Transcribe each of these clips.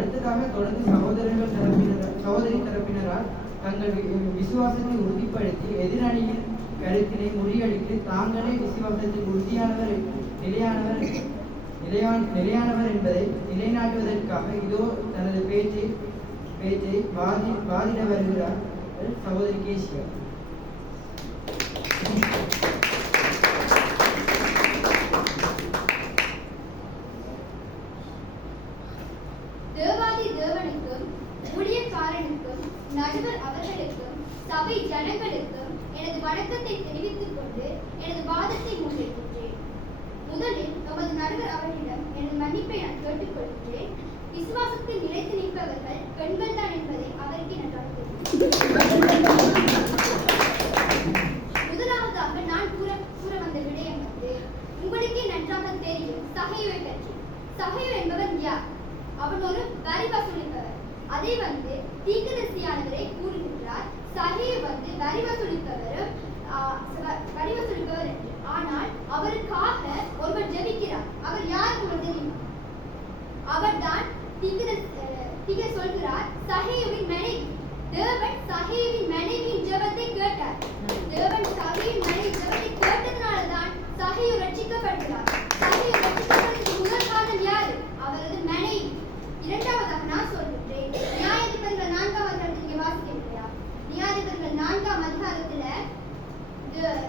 அடுத்ததாக தொடர்ந்து சகோதரி தரப்பினரால் தங்கள் விசுவாசத்தை உறுதிப்படுத்தி எதிரணியின் கருத்தினை முறியடித்து தாங்களே விசுவாசத்தில் உறுதியானவர் நிலையானவர் என்பதை நிலைநாட்டுவதற்காக இதோ தனது பேச்சை வாதிட வருகிறார் சகோதரி கேசியா. தேவாதி தேவனுக்கும் ஊழியக்காரனுக்கும் நடுவர் அவர்களுக்கும் சபை ஜனங்களுக்கும் எனது வணக்கத்தை தெரிவித்துக் கொண்டு எனது வாதத்தை முன்வைக்கின்றேன். முதலில் நமது நடுவர் அவர்களிடம் எனது மன்னிப்பை நான் கேட்டுக்கொள்கின்றேன். விசுவாசத்தில் நிலைத்து நிற்பவர்கள் பெண்கள் தான் என்பதை அவருக்கு நான் முதலாவதாக நான் கூற வந்த விடயம் உங்களுக்கே நன்றாக தெரியும் சகைவை பற்றி. சகைவு என்பவன் யார்? அவன் ஒரு வரி வசூலிப்பவர். அதை தீர்க்கதரிசியானவரை கூறுகின்றார். சகைவு வரி வசூலிப்பவர் என்று. ஆனால் அவருக்காக ஒருவர் ஜெபிக்கிறார். அவர் யார் உங்களுக்கு தெரியுமா? அவர்தான் தீர்க்கதரிசி சொல்கிறார் சகைவின் மனைவி. தேவன் சகைவின் மனைவியின் ஜெபத்தை கேட்டார். தேவன் சகைவின் மனைவி ஜெபத்தை கேட்டதனால்தான் சகைவு ரட்சிக்கப்படுகிறார். சகைவு ரட்சிக்கப்படுவதற்கு முதல் காரணம் யாரு? அவரது மனைவி. இரண்டாவதாக நான் சொல்கின்றேன், நியாயாதிபதிகள் 4ஆம் அதிகாரத்தில் நீங்க வாசிக்கிறீங்களா? நியாயாதிபதிகள் 4ஆம் அதிகாரத்துல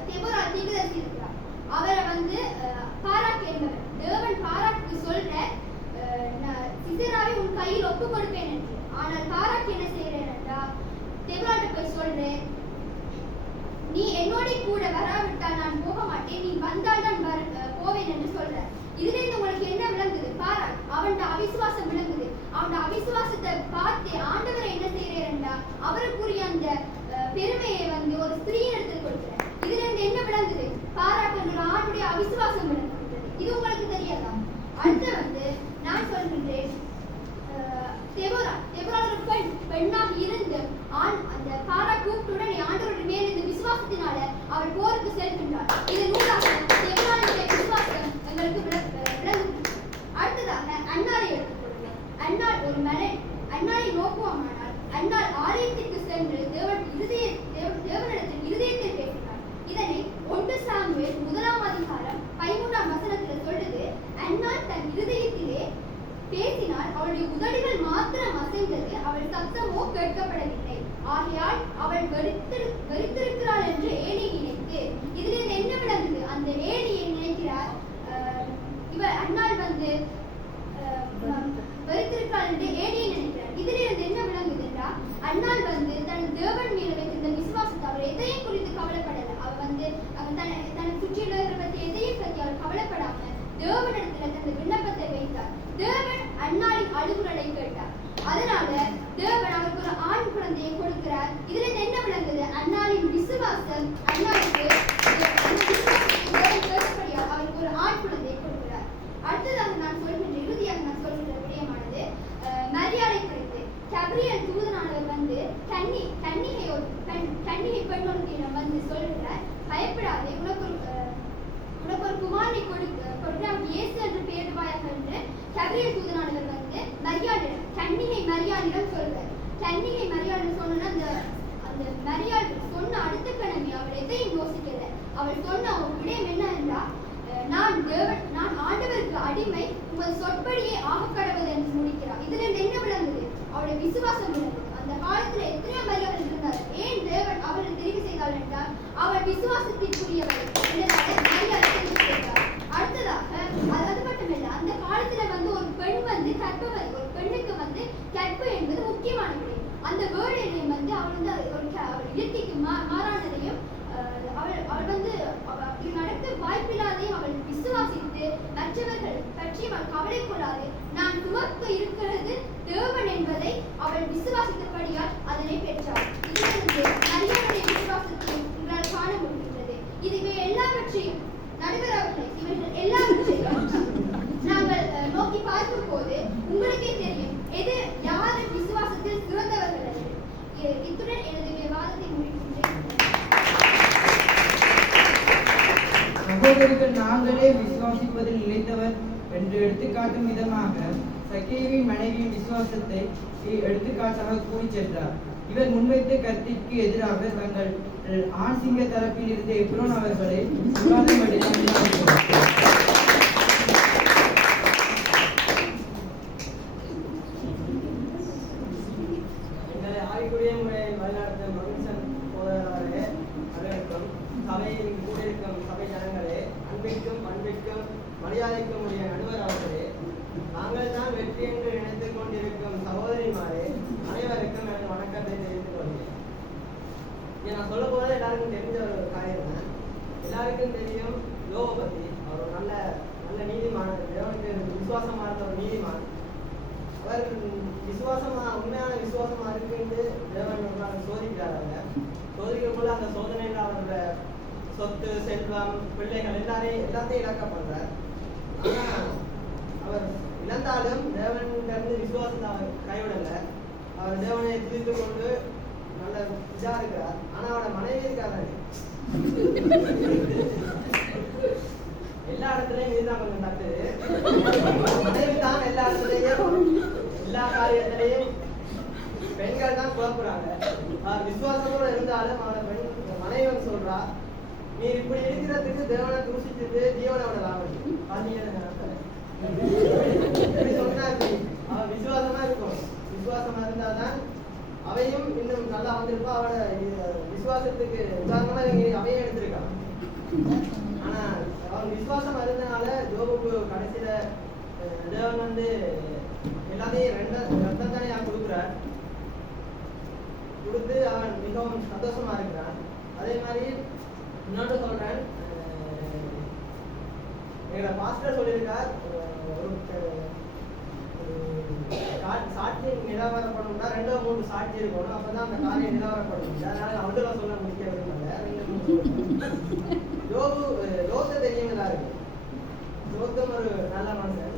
தெபோரா தீர்க்கதரிசி இருக்கிறார். அவரை பாராக் என்பவர். தேவன் பாராக்கு சொல்ற சிசராவை உன் கையில் ஒப்பு கொடுப்பேன் என்று. ஆனால் பாராக் என்ன செய்யறேன் என்றால் தெபோராட்ட போய் சொல்றேன், நீ என்னோட கூட வராவிட்டால் நான் போக மாட்டேன், நீ வந்தால் தான் போவேன் என்று சொல்ற. இதுல இருந்து உங்களுக்கு என்ன விளங்குது? பாராக் அவன் அவிசுவாசம் விளங்குது. அவன் அவிசுவாசத்தை பார்த்து ஆண்டவரை என்ன செய்யறார் என்றால் அவருக்குரிய அந்த பெருமையை ஒரு ஸ்திரீயின் இடத்தில் கொடுக்கிறார். இதுல இருந்து என்ன விளங்குது? பாராக் என்ற ஒரு ஆணுடைய அவிசுவாசம் விளங்குகிறது. இது உங்களுக்கு தெரியாதா? அடுத்து நான் சொல்கின்றேன், தெபோரா ஒரு பெண்ணாக இருந்து அந்த பாராக் கூப்பிட்டுடனே ஆண்டவருடைய மேல் இந்த விசுவாசத்தினால அவள் போருக்கு செல்கின்றார். இது நூலாக தெபோராவுடைய விசுவாசம் எங்களுக்கு விளங்குகிறது. அடுத்ததாக அன்னாரை எடுத்துக்கொள்ளுங்கள். அன்னார் ஒரு அன்னாரை நோக்குவோமானால் அன்னார் ஆலயத்திற்கு சென்று தேவனிடத்தில் இருதயத்தில் பேசினார். இதனை 1 சாமுவேல் 1ஆம் அதிகாரம் 13ஆம் வசனத்தில் சொல்லுது. அன்னார் தன் இருதயத்திலே பேசினார், அவளுடைய உதடுகள் மாத்திரம் அசைந்தது, அவள் சத்தமோ கேட்கப்படவில்லை. ஆகையால் அவள் வெறுத்திருக்கிறாள் என்று ஏலி நினைத்து. இதிலிருந்து என்ன விளங்குது? அந்த ஏலியை நினைக்கிறார் இவர் அன்னாள் வெறுத்திருக்கிறாள் என்று ஏலியை நினைக்கிறார். இதிலிருந்து என்ன விளங்குது என்றால் அன்னாள் தன் தேவன் மீது வைத்திருந்த விசுவாசத்தை அவர் எதையும் குறித்து கவலைப்படல. அவர் தனக்கு சுற்றியுள்ளவர்களை பற்றி எதையும் பற்றி அவர் கவலைப்படாம தேவனிடத்துல தனது விண்ணப்பத்தை வைத்தார். தேவன் அன்னாளின் அழுகுரலை கேட்டார். அதனால தேவன் அவருக்கு ஒரு ஆண் குழந்தையை கொடுக்கிறார். இதுல என்ன விளங்குது? அன்னாளின் விசுவாசம் அன்னாளுக்கு அவருக்கு ஒரு ஆண் குழந்தையை கொடுக்கிறார். அடுத்ததாக நான் சொல்கின்ற இறுதியாக நான் சொல்கின்ற விடயமானது மரியாதை குறித்து. கபிரியல் தூதனானவர் கன்னிகை பெண்ணொருத்திடம் சொல்கிறார், பயப்படாதே, உனக்கு ஒரு குமாரனை கொடுக்க இயேசு என்று பெயரிடுவாயாக என்று கபிரியல் தூதனானவர் மரியாளிடம் கன்னிகை மரியாளிடம் சொல்றார். கன்னிகை மரியாளிடம் சொன்னா அந்த மரியாள் சொன்ன அடுத்த கிழமை அவள் எதையும் யோசிக்கல. அவள் சொன்ன ஒரு விடயம் என்ன என்றால், நான் ஆண்டவருக்கு அடிமை, உங்கள் சொற்படியே ஆகக்கடவுள் என்று முடிக்கிறார். இதுல என்ன விளங்குது? அவளுடைய விசுவாசம் விளங்குது. அந்த காலத்துல எத்தனையோ மரியாதை இருந்தார். ஏன் தேவன் அவளை தெரிவு செய்தாள் என்றால் அவள் விசுவாசத்திற்குரியவள். அடுத்ததாக அது மட்டுமில்ல, அந்த காலத்துல ஒரு பெண் கற்பவர், ஒரு பெண்ணுக்கு கற்பு என்பது முக்கியமான விடயம். அந்த வேளையிலையும் அவள் இயற்கைக்கு மாறானதையும் அவள் நடக்க வாய்ப்பில்லாதையும் அவள் விசுவாசித்து மற்றவர்கள் பற்றி அவள் கவலை கொள்ளாது. நான் துவக்க இருக்கிறது தேவன் என்பதை அவள் விசுவாசித்தபடியால் அதனை பெற்றாள். இதிலிருந்து மரியாதைய விசுவாசத்தை உங்களால் காண முடிகின்றது. இதுவே எல்லாவற்றையும் நடுவர் அவர்களை இவர்கள் எல்லாவற்றையும் நாங்கள் நோக்கி பார்க்கும் போது உங்களுக்கே தெரியும் எது யாரு விசுவாசத்தில் சிறந்தவர்கள். இத்துடன் எனது விவாதத்தை முடிக்கின்றேன். சகோதரர்கள் நாங்களே விசுவாசிப்பதில் நிலைத்தவர் என்று எடுத்துக்காட்டும் விதமாக சகேவின் மனைவியின் விசுவாசத்தை எடுத்துக்காட்டாக கூறி சென்றார். இவர் முன்வைத்த கருத்திற்கு எதிராக தங்கள் ஆண் சிங்க தரப்பில் இருந்த எப்ரோன் அவர்களை ஆய்வுடைய முறையை வழிநடத்தும் மகிழ்ச்சன் சோதரர்களே, அனைவருக்கும் சபையில் கூடியிருக்கும் சபை ஜனங்களே, அன்பிற்கும் பண்பிற்கும் மரியாதைக்கும் உரிய நடுவர் அவர்களே, நாங்கள் தான் வெற்றி என்று நினைத்துக் கொண்டிருக்கும் சகோதரிமாரே, அனைவருக்கும் எனது வணக்கத்தை தெரிவித்துக் கொள்கிறேன். இதை நான் சொல்ல போது எல்லாருக்கும் தெரிஞ்ச ஒரு காரியம் தான். எல்லாருக்கும் தெரியும் யோகை பற்றி. அவர் ஒரு நல்ல நல்ல நீதிமான், தேவனுக்கு விசுவாசமா இருந்த ஒரு நீதிமான். அவர் விசுவாசமா உண்மையான விசுவாசமா இருக்குன்னு தேவன் சோதிக்கிறாங்க. சோதிக்கும்போது அந்த சோதனையில் அவரோட சொத்து, செல்வம், பிள்ளைகள் எல்லாத்தையும் இழக்க பண்றார். ஆனா அவர் இழந்தாலும் தேவனிடமிருந்து விசுவாசத்தை அவர் கைவிடல. அவர் தேவனை துதித்து கொண்டு நல்ல இதா இருக்கிறார். ஆனா அவரோட மனைவி இருக்காரு, எல்லா இடத்துலயும் இதுதான் கொஞ்சம் தட்டுது. மனைவி தான் எல்லா இடத்துலயும் எல்லா காரியத்திலையும் பெண்கள் தான் குழப்புறாங்க. விசுவாசத்தோட இருந்தாலும் அவனோட பெண் மனைவி வந்து சொல்றா, நீ இப்படி இருக்கிறதுக்கு தேவனை தூசிச்சுட்டு ஜீவனை விடலாம். சொன்னா அவன் விசுவாசமா இருக்கும். விசுவாசமா இருந்தாதான் அவையும் இன்னும் நல்லா வந்திருப்பா. அவனோட விசுவாசத்துக்கு உதாரணமா அவையும் எடுத்திருக்கான். ஆனா அவன் விசுவாசம் இருந்தனால யோபுக்கு கடைசியில தேவன் வந்து எல்லாத்தையும் ரத்தம் தானே கொடுக்குறார். கொடுத்து அவன் மிகவும் சந்தோஷமா இருக்கிறான். அதே மாதிரி இன்னொன்று சொல்றேன், எங்களோட பாஸ்டர் சொல்லியிருக்கார், சாட்சி நிராகரப்படணும்னா 2-3 சாட்சி இருக்கணும், அப்பதான் அந்த காரியம் நிராகரப்படும். அதனால அவங்கள சொல்ல முடிக்க விரும்பல. யோக தெரியுங்களா இருக்கு. யோகம் ஒரு நல்ல மனுஷன்.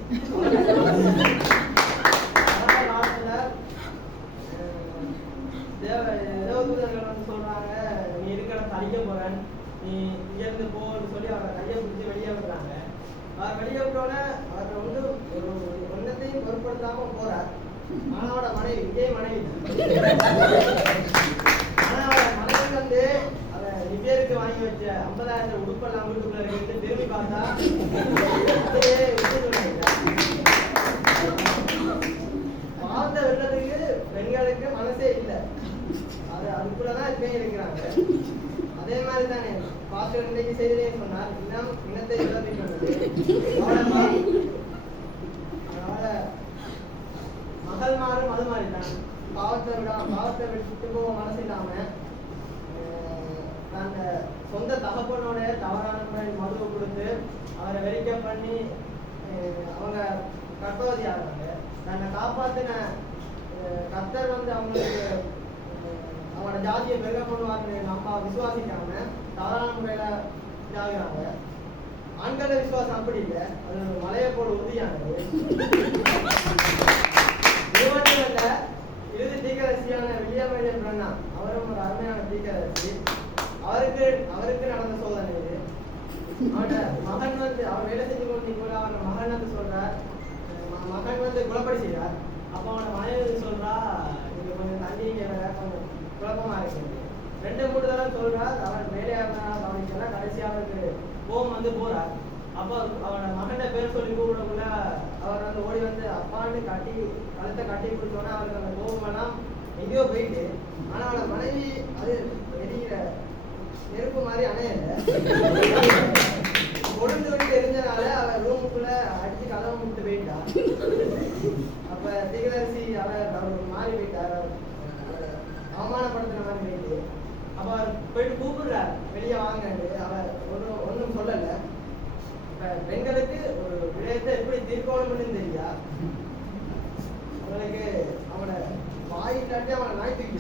தேவதூதர்கள் வந்து சொல்றாங்க, நீ இருக்கிற தளிக்க போறேன், நீ இயர்ந்து போன்னு சொல்லி அவரை கையை பிடிச்சி வெளியே விடுறாங்க. அவர் வெளியே விட்டோட அவர் வந்து ஒரு ஒன்னத்தையும் பொருட்படுத்தாம போறார். ஆனா அவரோட மனைவி விஜய் மனைவி ஆனா அவரோட மனைவி வந்து அதை நிபேருக்கு வாங்கி வச்ச 50,000 உடுப்பெல்லாம் வீட்டுக்குள்ள இருக்கு. திரும்பி பார்த்தா அதையே பார்த்த விடுறதுக்கு பெண்களுக்கு மனசே இல்லை. அதுக்குள்ளதான் இப்பயும் இருக்கிறாங்க. அதே மாதிரி தானே பாஸ்டர் இன்னைக்கு செய்திலே சொன்னார், இனத்தை விளப்பிக்கொண்டது. அதனால மகள் மாறும் அது மாதிரி தான். பாவத்தை விட்டு போக மனசு இல்லாம அந்த சொந்த தகப்பனோட தவறான முறையில் மதுவை கொடுத்து அவரை வெறிக்க பண்ணி அவங்க கற்பவதி ஆகிறாங்க. தன்னை காப்பாத்தின கர்த்தர் வந்து அவங்களுக்கு அவனோட ஜாதியை பெருக பண்ணுவாங்க நம்ம விசுவாசிக்காம தவறான முறையில இதாகிறாங்க. ஆண்கள விசுவாசம் அப்படி இல்லை, அது ஒரு மலையை போல உறுதியானது. இல்ல இறுதி தீர்க்கதரிசியான வில்லியம் எல்லியன் பிரன்னா, அவரும் ஒரு அருமையான தீர்க்கதரிசி. அவருக்கு நடந்த சோதனை இது. அவனோட மகன் வந்து அவர் வேலை செஞ்சு கொண்டு கூட அவனோட மகன் வந்து சொல்றார், மகன் வந்து குழப்படி செய்றார். அப்போ அவனோட மனைவி சொல்றா, நீங்க கொஞ்சம் தண்ணி கொஞ்சம் குழப்பமா இருக்கு. 2-3 தடவை சொல்றார். அவன் வேலையாக கவனிக்கல. கடைசியா அவருக்கு கோபம் வந்து போறார். அப்போ அவனோட மகன பேர் சொல்லி கூப்பிடக்குள்ள அவர் வந்து ஓடி வந்து அப்பான்னு கட்டி கழுத்தை கட்டி பிடிச்சோன்னா அவருக்கு அந்த கோபம் எல்லாம் எங்கேயோ போயிட்டு. ஆனா அவனோட மனைவி அது எரிகிற நெருப்பு மாதிரி அணையல. கொழுந்து விட்டு எரிஞ்சனால அவர் ரூமுக்குள்ள அடிச்சு கதவை விட்டு போயிட்டா. அப்ப தீர்க்கதரிசி அவர் மாறி போயிட்டார், அவமானப்படுத்தின மாதிரி போயிட்டு. அப்ப அவர் போயிட்டு கூப்பிடுறார், வெளியே வாங்கன்னு. அவர் ஒன்றும் சொல்லல. இப்ப பெண்களுக்கு ஒரு விடயத்தை எப்படி தீர்க்கணும்னு தெரியா. அவங்களுக்கு அவனை வாயிட்டாட்டி அவனை நாய் தூக்கி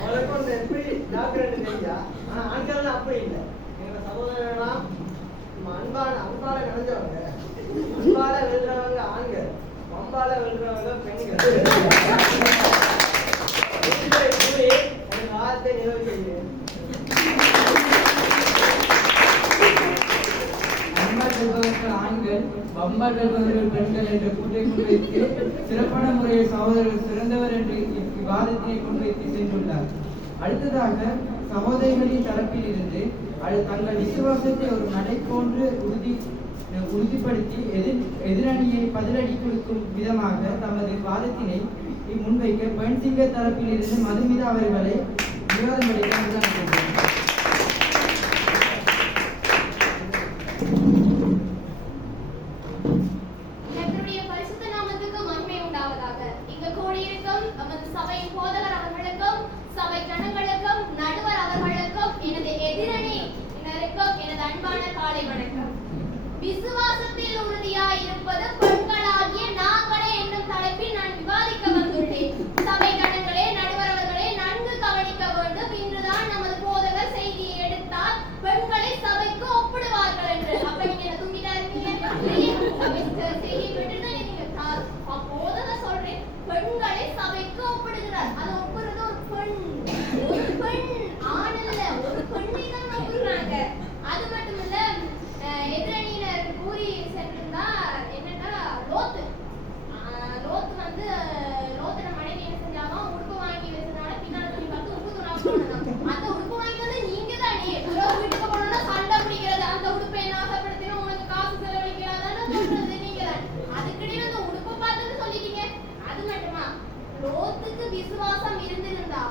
அவளுக்கு ஒன்று எப்படி டாக்டர்ன்னு தெரியா. ஆனா ஆண்கள்லாம் அப்படி இல்லை. எங்க சகோதரர்கள்லாம் அன்பால நினைஞ்சவங்க. அன்பால வெல்றவங்க ஆண்கள், பம்பால வெல்றவங்க பெண்கள். வார்த்தை நிறைவு செய்கிறேன். ஆண்கள் அம்மாட்டவர்கள் பெண்கள் என்ற கூட்டை முன்வைத்து சிறப்பான முறையில் சகோதரர்கள் சிறந்தவர் என்று இவ்வாதத்தினை முன்வைத்து சென்றுள்ளார். அடுத்ததாக சகோதரிகளின் தரப்பில் இருந்து தங்கள் விசுவாசத்தை ஒரு நடை போன்று உறுதிப்படுத்தி எதிரணியை பதிலடி கொடுக்கும் விதமாக தமது வாதத்தினை முன்வைக்க பெண்சிங்க தரப்பில் இருந்து மதுமிதா அவர்களை விவாதம் அளிக்க விசுவாசத்தில் உறுதியாய் இருப்பது பெண்களாகிய நாங்களே என்னும் தலைப்பில் நான் விவாதிக்க வந்துள்ளேன். சபை கணங்களே, நடுவர் அவர்களே நன்கு கவனிக்க வேண்டும். இன்றுதான் நமது போதகர் செய்தியை எடுத்தால் பெண்களை சபைக்கு ஒப்பிடுவார்கள் என்று. அப்ப நீங்க என்ன தூங்கிட்டா இருக்கீங்க? செய்தியை பெற்றுதான் நீங்க போதகர் சொல்றேன் பெண்களை சபைக்கு ஒப்பிடுகிறார். அதை ஒப்புறது ஒரு பெண் ஆணல்ல ஒரு பெண்ணை தான் ஒப்புறாங்க. அது மட்டும் இல்ல எதிரணியினர் கூறி சென்றிருந்தா என்னன்னா லோத்து வந்து லோத்தோட மனைவி என்ன செஞ்சாமா உடுப்பு வாங்கி வச்சதுனால பின்னால துணி பார்த்து உடுப்பு துணா அந்த உடுப்பு வாங்கி வந்து நீங்க தானே வீட்டுக்கு போனோம்னா சண்டை பிடிக்கிறது. அந்த உடுப்பை என்ன ஆசைப்படுத்தினா உங்களுக்கு காசு செலவழிக்கிறாதான்னு சொல்றது நீங்க தான். அதுக்கிடையே அந்த உடுப்பை பார்த்துன்னு சொல்லிட்டீங்க. அது மட்டுமா லோத்துக்கு விசுவாசம் இருந்திருந்தா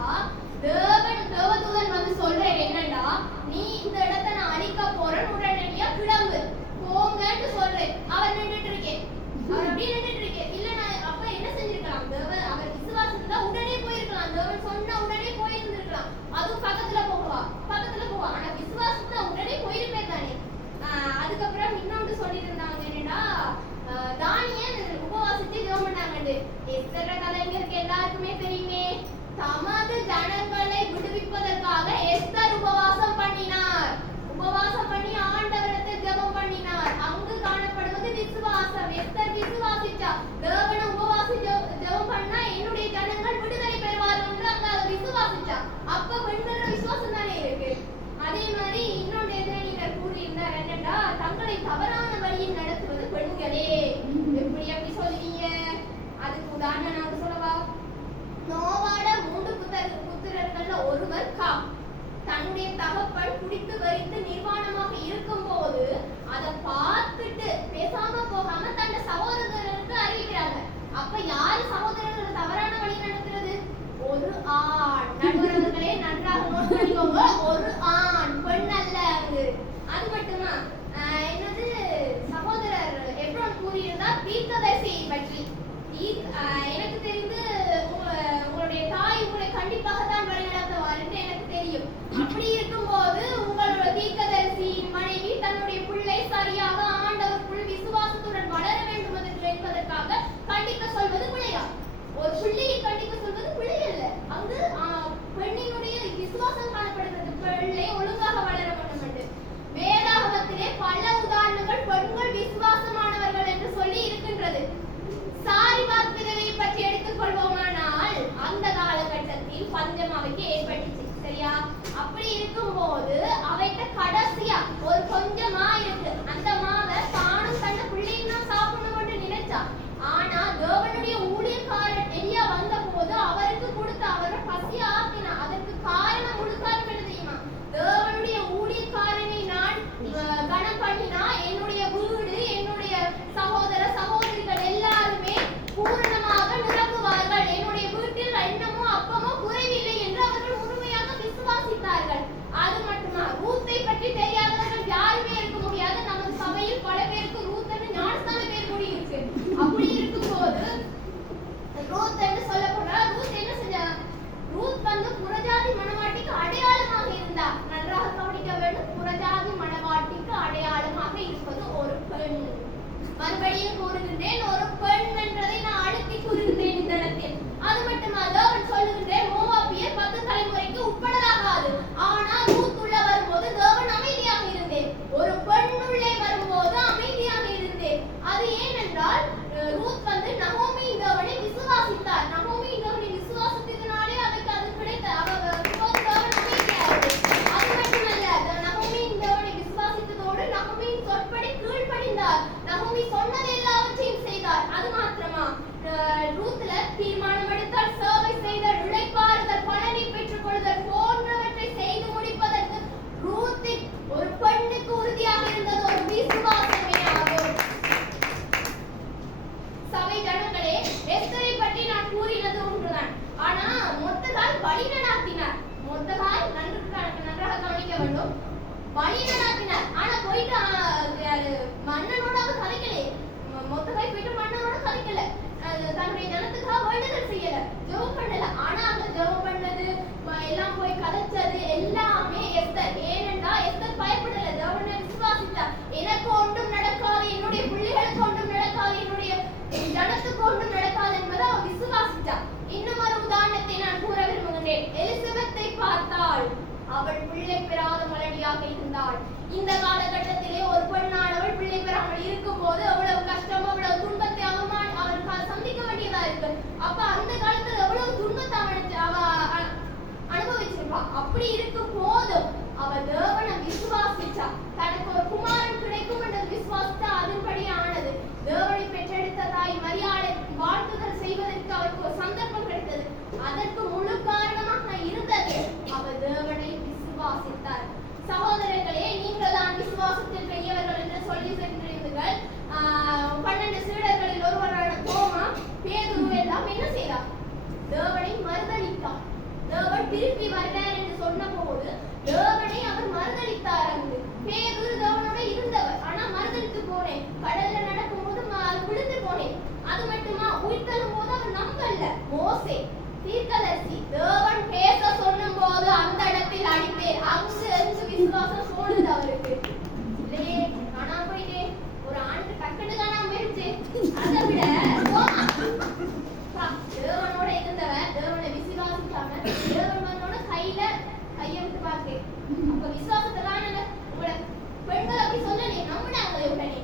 தேவதூதன் வந்து சொல்றேன் என்னன்னா நீ இந்த இடத்தை நான் அழிக்க போறேன் உடனடியா கிளம்பு போங்கன்னு சொல்றேன். அவர் நின்றுட்டு இருக்கேன். அவர் அப்படியே நின்றுட்டு இருக்கேன். இல்ல நான் அப்ப என்ன செஞ்சிருக்கலாம்? அவர் விசுவாசத்துல உடனே போயிருக்கலாம். தேவன் சொன்ன உடனே போயிருந்திருக்கலாம். அதுவும் பக்கத்துல போவா. ஆனா விசுவாசத்துல உடனே போயிருப்பேன் தானே. அதுக்கப்புறம் இன்னொன்று சொல்லிட்டு இருந்தாங்க என்னன்னா தானியேல் உபவாசிச்சு ஜெபம் பண்ணாங்கன்னு. எஸ்தர் கலைஞருக்கு எல்லாருக்குமே தெரியுமே. தமது ஜனங்களை விடுவிப்பதற்காக எஸ்தர் உபவாசம் பண்ணினார். உபவாசம் பண்ணி ஆண்டவரிடத்தில் ஜெபம் பண்ணினார். அங்கு காணப்படுவது விசுவாசம். எஸ்தர் விசுவாசிச்சா தேவனை உபவாசி ஜெபம் பண்ணா என்னுடைய ஜனங்கள் விடுதலை பெறுவார்கள் என்று அங்க அதை விசுவாசிச்சா. அப்ப பெண்களோட விசுவாசம் தானே இருக்கு. அதே மாதிரி இன்னொன்று எதிரணியினர் கூறியிருந்தார் என்னன்னா தங்களை தவறான வழியில் நடத்துவது பெண்களே. எப்படி சொல்லுவீங்க? அதுக்கு உதாரணம் நான் சொல்லவா? நோவாட 3 புத்திரர்கள்ல ஒருவர் காம். தன்னுடைய தகப்பன் குடித்து வரித்து நிர்வாணமாக இருக்கும் போது அதை பார்த்துட்டு பேசாம போகாம தன் சகோதரன் எஸ்தரை பற்றி நான் கூறினது ஒன்றுதான். ஆனா மொத்தகால் வழி நடாத்தினார். மொத்தகால் நன்றாக கவனிக்க வேண்டும். வழி நடாத்தினார். ஆனா போயிட்டு மன்னனோட அவர் கதைக்கலையே. மொத்தகாய் போயிட்டு மன்னனோட கதைக்கல. தன்னுடைய ஜனத்துக்காக வேண்டுதல் செய்யல, ஜெபம் பண்ணல. ஆனா அந்த ஜெபம் பண்ணது எல்லாம் போய் கதைச்சது எல்லாமே எஸ்தர். ஏனென்றா எஸ்தர் பயப்படல, தேவனை விசுவாசித்தார். எனக்கு ஒன்றும் நடக்காது, என்னுடைய பிள்ளைகளுக்கு ஒன்றும் நடக்காது, என்னுடைய ஜனத்துக்கு ஒன்றும் நடக்காது என்பதை அவர் விசுவாசித்தார். இன்னும் ஒரு உதாரணத்தை நான் கூற விரும்புகிறேன். எலிசபெத்தை பார்த்தால் அவள் பிள்ளை பெறாத மலடியாக இருந்தாள். இந்த காலகட்டத்திலே ஒரு பெண்ணானவள் பிள்ளை பெறாமல் இருக்கும் போது அவ்வளவு கஷ்டம், அவ்வளவு துன்பத்தை அவள் சந்திக்க வேண்டியதா இருக்கு. அப்ப அந்த காலத்துல எவ்வளவு துன்பத்தை அவ அனுபவிச்சிருப்பா. அப்படி இருக்கும் போதும் அவள் தேவனை விசுவாசிச்சா. தனக்கு ஒரு குமாரன் கிடைக்கும் என்று விசுவாசித்தா. அதன்படி ஆனது. தேவனை பெற்றெடுத்த தாய் மரியாதை வாழ்த்துதல் செய்வதற்கு அவருக்கு ஒரு சந்தர்ப்பம் கிடைத்தது. அதற்கு முழு காரணமாக இருந்தது அவர் தேவனை விசுவாசித்தார். சகோதரர்களே, நீங்கள் தான் விசுவாசத்தில் பெரியவர்கள் என்று சொல்லி சென்றீர்கள். 12 சீடர்களில் ஒருவரான தோமா, பேதுரு எல்லாம் என்ன செய்தார்? தேவனை மறுதலித்தார். தேவன் திருப்பி வருவார் என்று சொன்ன போது தேவனை அவர் மறுதலித்தார். அங்கு பேதுரு தேவனோட இருந்தவர். ஆனா மறுதலித்து போனேன். கடல்ல நடக்கும் போது விழுந்து போனேன். அது மட்டுமா, உயிர்த்தலும் போது அவர் நம்பல. மோசே தீர்க்கதரிசி தேவன் பேச சொன்னும் போது அந்த இடத்தில் அடித்தேன். அங்கு விசுவாசம் சோழுது அவருக்கு. இல்லையே, காணாம போயிட்டே. ஒரு ஆண்டு டக்குன்னு காணாம போயிடுச்சு. அதை விட தேவனோட இருந்தவன் தேவனை விசுவாசிக்காம தேவனோட கையை விட்டு பார்க்கிறேன். அப்ப விசுவாசத்தை தான் உங்களோட பெண்கள் அப்படி சொல்லலையே, நம்பினாங்களே உடனே.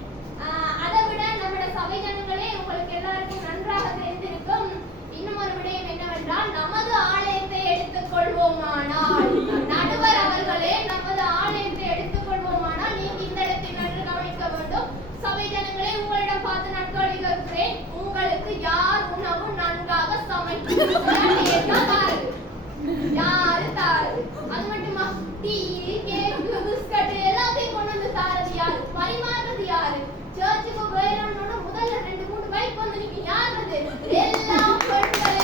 அதை விட நம்மளோட சபை ஜனங்களே உங்களுக்கு எல்லாருக்கும் நன்றாக தெரிந்திருக்கும். இன்னும் ஒரு விடயம் என்னவென்றால், நமது ஆலயத்தை எடுத்துக் கொள்வோமானால், நடுவர் அவர்களே, நமது ஆலயத்தை எடுத்துக் கொள்வோமானால் நீங்க இந்த இடத்தை நன்கு கவனிக்க வேண்டும். சபை ஜனங்களே, உங்களிடம் பார்த்து நட்காளி கேட்கிறேன். உங்களுக்கு யார் உணவு நன்றாக சமைக்கிறார்? யாரு தாரு? அது மட்டுமா, டீ, கேக்கு, பிஸ்கட் எல்லாத்தையும் கொண்டு வந்து தாரது யாரு? பரிமாறுறது யாரு? சர்ச்சுக்கு போயிடணும்னு முதல்ல 2-3 பைக் வந்து நீங்க யாருது? எல்லாம் பெண்களே.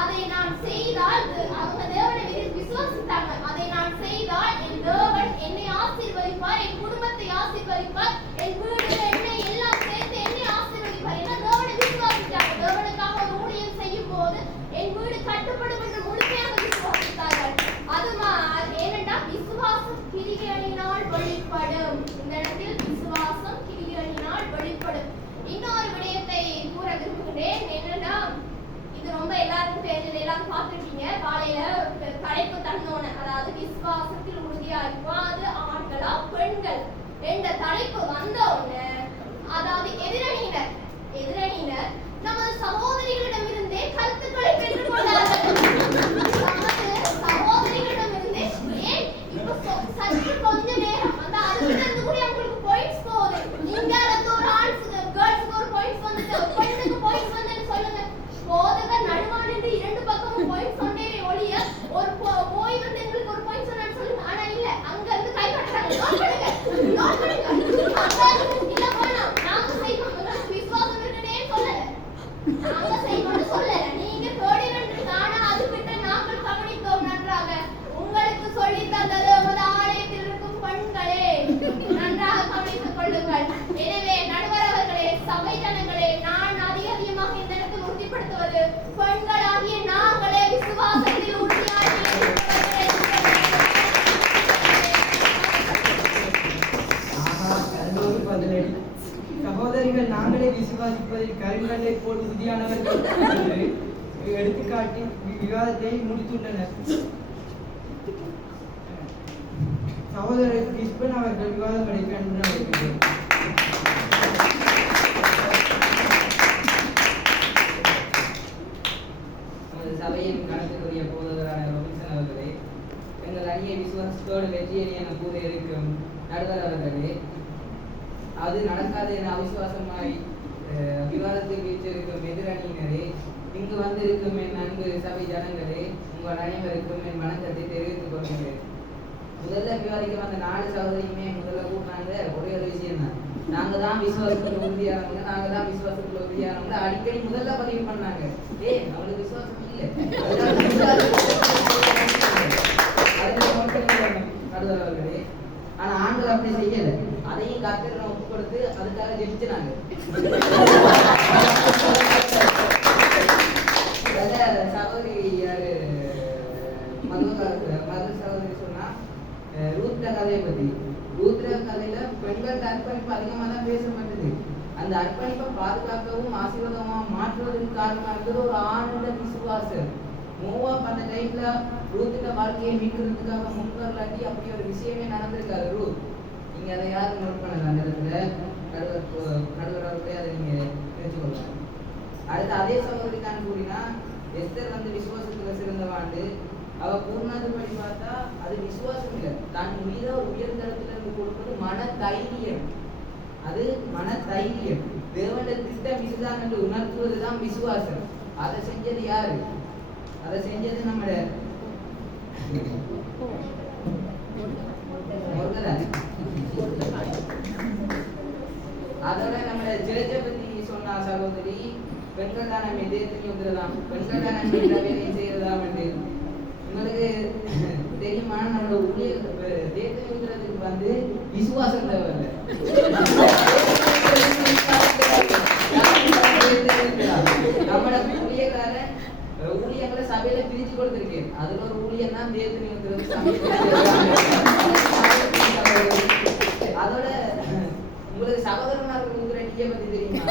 அதை நான் செய்தால் அவங்க தேவனை விசுவாசித்தாங்க. அதை நான் செய்தால் என் தேவன் என்னை ஆசீர்வதிப்பார், என் குடும்பத்தை ஆசீர்வதிப்பார், என் வீடு என்னை எல்லாம் சேர்த்து என்னை ஆசீர்வதிப்பார். ஏன்னா தேவனை விசுவாசித்தாங்க. தேவனுக்காக ஒரு ஊழியம் செய்யும் போது என் வீடு கட்டுப்படும் என்று முழுமையாக விசுவாசித்தார்கள். ஏனென்றால் விசுவாசம் கிரிகளினால் வெளிப்படும். இந்த இடத்தில் விசுவாசம் கிரிகளினால் வெளிப்படும். இன்னொரு விடயத்தை கூற விரும்புகிறேன். என்னன்னா, இது ரொம்ப எல்லாருக்கும் தெரிஞ்சது, எல்லாரும் பார்த்துருக்கீங்க. காலையில தலைப்பு தந்தோன, அதாவது விசுவாசத்தில் உறுதியா இருப்போம், அது ஆண்களா பெண்கள் என்ற தலைப்பு வந்த உடனே, அதாவது எதிரணியினர் நமது சகோதரிகளிடமிருந்தே கருத்துக்களை பெற்றுக் கொண்டார்கள். நமது சகோதரிகளிடமிருந்தே ஏன் இப்ப சற்று கொஞ்ச நேரம் அந்த அதுக்கு கூட அவங்களுக்கு பாயிண்ட்ஸ் போகுது. இங்க ஒரு கேர்ள்ஸ்க்கு ஒரு பாயிண்ட்ஸ் வந்துட்டு, பெண்ணுக்கு பாயிண்ட்ஸ் வந்துன்னு சொல்லுங்க. போதகர் நடுவான் என்று 2 பக்கமும் பாயிண்ட்ஸ் சொன்னேனே ஒழிய ஒரு போய் வந்து எங்களுக்கு ஒரு பாயிண்ட் சொன்னான்னு சொல்லுங்க. ஆனா இல்ல, அங்க இருந்து கை கட்டுறாங்க. நோட் பண்ணுங்க. இல்ல வேணாம், நாங்க செய்வோம். விசுவாசம் இருக்குன்னே சொல்லல, நாங்க செய்வோம்னு சொல்லல. நீங்க தோழிகள் ஆனா அதுக்கிட்ட நாங்கள் கவனித்தோம் நன்றாக. உங்களுக்கு சொல்லி தந்தது நமது ஆலயத்தில் இருக்கும் பெண்களே, நன்றாக கவனித்துக் கொள்ளுங்கள். எனவே நடுவர் அவர்களே, சபை ஜனங்களே, நான் அதிகமாக இந்த இடத்தில் உறுதிப்படுத்துவது பெண்களாகிய நாங்களே விசுவாசத்தில் உறுதியாக சகோதரிகள் நாங்களே விசுவாசிப்பதில் கருங்கல்லை போல் உறுதியானவர்கள் என்று எடுத்துக்காட்டி விவாதத்தை முடித்துள்ளனர். சகோதரர் கிறிஸ்பன் அவர்கள் விவாதங்களை கண்டுபிடிக்கிறார். சபையின் கணக்குரிய போதகரான ரொபின்சன் அவர்களே, எங்கள் அணியை விசுவாசத்தோடு வெற்றியறியான கூற இருக்கும் நடுவர் அவர்களே, அது நடக்காது என அவிசுவாசமாய் விவாதத்துக்கு வீச்சிருக்கும் எதிரணியினரே, இங்கு வந்திருக்கும் என் அன்பு சபை ஜனங்களே, உங்கள் அனைவருக்கும் என் வணக்கத்தை தெரிவித்துக் கொள்கிறேன். முதல்ல விவாதிக்க வந்த 4 சகோதரியுமே முதல்ல கூட்டினாங்க ஒரே ஒரு விஷயம் தான். நாங்க தான் விசுவாசத்துல உறுதியானவங்க, நாங்க தான் விசுவாசத்துல உறுதியானவங்க அடிக்கடி முதல்ல பதிவு பண்ணாங்க. அவளுக்கு விசுவாசம் இல்லை, நடுவர்களே. ஆனா ஆண்கள் அப்படி செய்யல. அதையும் கர்த்தர் ஒப்பு கொடுத்து அதுக்காக ஜெபிச்சாங்க. சகோதரி யாரு மது சகோதரி சொன்னா ரூத்ர கதையை பத்தி. ரூத்ர கதையில பெண்கள் அர்ப்பணிப்பு அதிகமா தான் பேசப்பட்டது. அந்த அர்ப்பணிப்பை பாதுகாக்கவும் ஆசீர்வாதமா மாற்றுவதற்கு காரணமா இருந்தது ஒரு ஆனந்த விசுவாசம். மோவாப் அந்த டைம்ல ரூத்தின் வாழ்க்கையை மீட்கிறதுக்காக முன்வரலாட்டி அப்படி ஒரு விஷயமே நடந்திருக்காரு. ரூத் நீங்க அதை யாரும் நோட் பண்ணல. அந்த இடத்துல நடுவர்களே அதை நீங்க தெரிஞ்சுக்கொள்ளலாம். அடுத்து அதே சகோதரி தான் கூறினா எஸ்தர் வந்து விசுவாசத்துல சிறந்தவாண்டு. அவ பூர்ணாது படி பார்த்தா அது விசுவாசம் இல்லை, தான் உயிரை ஒரு உயர்ந்தளத்துல இருந்து கொடுப்பது மன தைரியம். அது மன தைரியம். தேவனுடைய திட்டம் இதுதான் என்று உணர்த்துவதுதான் விசுவாசம். அதை செஞ்சது யாரு? அதை செஞ்சது நம்ம அதோட நம்ம ஜெயஜ பத்தி சொன்ன சகோதரி பெண்கள் தான் நம்ம இதயத்தையும் வந்துடலாம், பெண்கள் தான் நம்ம எல்லா வேலையும் செய்யறதா வந்து உங்களுக்கு தெரியுமா? நம்மளோட தேயத்தை வந்துறதுக்கு வந்து விசுவாசம் தேவையில்லை. நம்மளோட ஊழியக்காரன் ஊழியங்களை சபையில பிரிச்சு கொடுத்திருக்கேன். அதுல ஒரு ஊழியம் தான் தேயத்தை வந்துறது. அதோட உங்களுக்கு சகோதரனாக கொடுக்குற டீயை பத்தி தெரியுமா?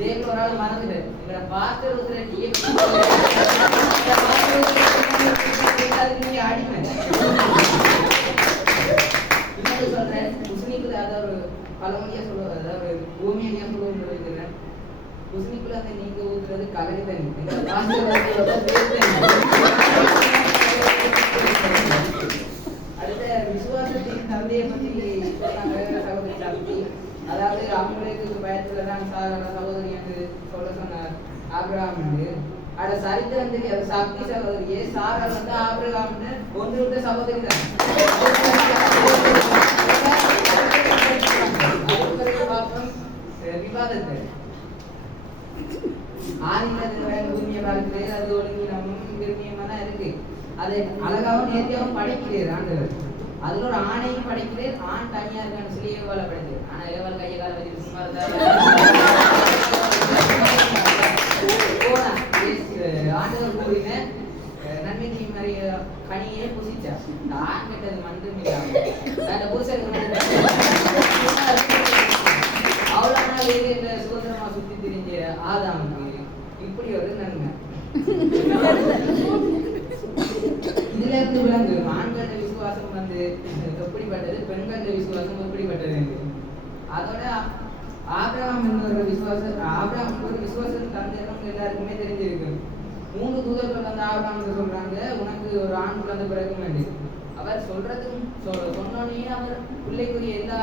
தேவன் ஒரு ஆள் மறந்துட்டு எங்களை பாஸ்டர் ஊத்துற டீயை நீங்க அடிமை. இன்னொரு சொல்றேன், குஸ்னிக்குள்ள அதாவது ஒரு பழமொழியா சொல்லுவாங்க, அதாவது பூமியா சொல்லுவோம். குஸ்னிக்குள்ள அந்த நீங்க ஊத்துறது கலரி தண்ணி. அடுத்த விசுவாசத்தின் தந்தையை பத்தி சகோதரி சாப்பிட்டி. அதாவது அவங்களுக்கு பயத்துலதான் சகோதரி என்று சொல்ல சொன்னார் ஆபிரகாம் என்று. அட சரித்திரம் தெரியாது. சக்தி சகோதரியே சாரா வந்து ஆபிரகாம்னு ஒன்று விட்ட சகோதரி தான். விவாதத்தை பூமியை பார்க்கிறே அது ஒழுங்கினமும் விரும்பியமா தான் இருக்கு. அதை அழகாவும் நேர்த்தியாகவும் படைக்கிறேன் ஆண்டவர். அதுல ஒரு ஆணையும் படைக்கிறேன். ஆண் தனியா இருக்கான்னு சொல்லி ஏவாள படைக்கிறேன். ஆனா ஏவாள் கையை கால வச்சு சும்மா போனா ஆண்டவர் கூறின நன்மை தீ மாதிரி கனியே புசிச்சா. இந்த ஆண் கேட்டது மன்றும் இல்லாம அந்த புருஷனுக்கு அவ்வளவு நாள் இந்த சுதந்திரமா சுத்தி திரிஞ்ச ஆதாமுக்கு இப்படி ஒரு நன்மை. இதுல இருந்து விளங்கு ஆண்கள விசுவாசம் வந்து எப்படிப்பட்டது, பெண்கள விசுவாசம் எப்படிப்பட்டது. அதோட ஆபிரகாம் என்னோட விசுவாசம், ஆபிரகாம் ஒரு விசுவாசம் தந்தைன்னு எல்லாருக்குமே தெரிஞ்சிருக்கு. 3 தூதர்கள் வந்து ஆபிரகாம் சொல்றாங்க, உனக்கு ஒரு ஆண் குழந்தை பிறக்கும் வேண்டி. அவர் சொல்றதும் சொன்னோடனே அவர் பிள்ளைக்குரிய எல்லா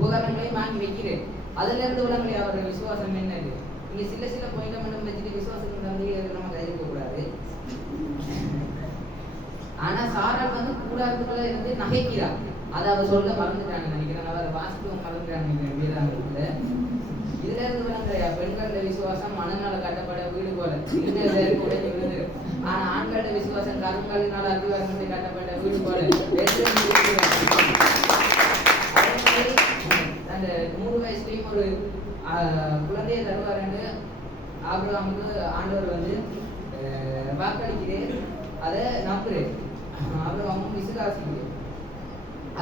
உபகரணங்களையும் வாங்கி வைக்கிறேன். அதுல இருந்து விளங்கலை அவரோட விசுவாசம் என்னது. இங்க சில பாயிண்ட் மட்டும் வச்சுட்டு விசுவாசம் தந்தையை நம்ம கையிருக்க கூடாது. ஆனா சாரால் வந்து கூடாரத்துக்குள்ள இருந்து நகைக்கிறார். அதை அவர் சொல்ல மறந்துட்டாங்க நினைக்கிறேன். அவர் வாசிக்கவும் மறந்துட்டாங்க வேதாங்கத்துல. இதுல இருந்து விளங்குறையா பெண்களோட விசுவாசம் மனநாள கட்டப்பட வீடு போல உடைஞ்சு விழுந்து. ஆனா ஆண்களோட விசுவாசம் கருங்காலினால அதிகாரம் கட்டப்பட்ட வீடு போல. அந்த 3 வயசுலயும் ஒரு குழந்தையை தருவாருன்னு ஆபிரகாமுக்கு ஆண்டவர் வந்து வாக்களிக்கிறேன். அதை நம்புறேன். ஆபிரகாமும் விசுவாசிக்கிறேன்.